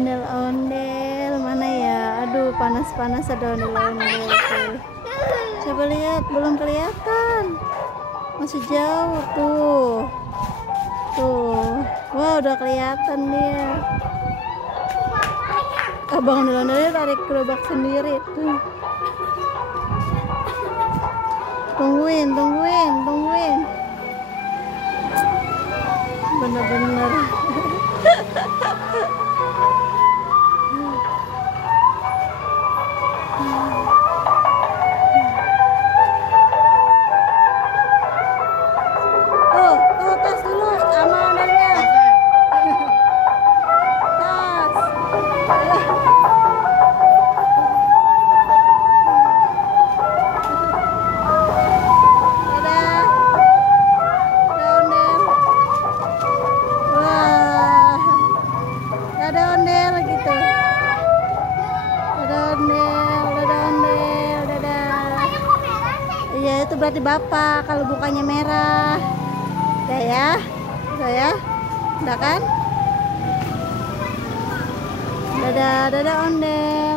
Ondel-ondel mana ya? Aduh, panas-panas ada ondel-ondel tuh. Coba lihat, belum kelihatan. Masih jauh tuh. Tuh. Wah, udah kelihatan dia. Abang ondel-ondelnya tarik gerobak sendiri tuh. Tungguin. Bener-bener. Tuh tas dulu sama ondelnya. Tas. Dadah. Dadah ondel. Wah. Dadah ondel gitu. Dadah ondel, dadah. Iya, itu berarti bapak kalau bukanya merah. Udah ya, udah kan? Dadah ondel.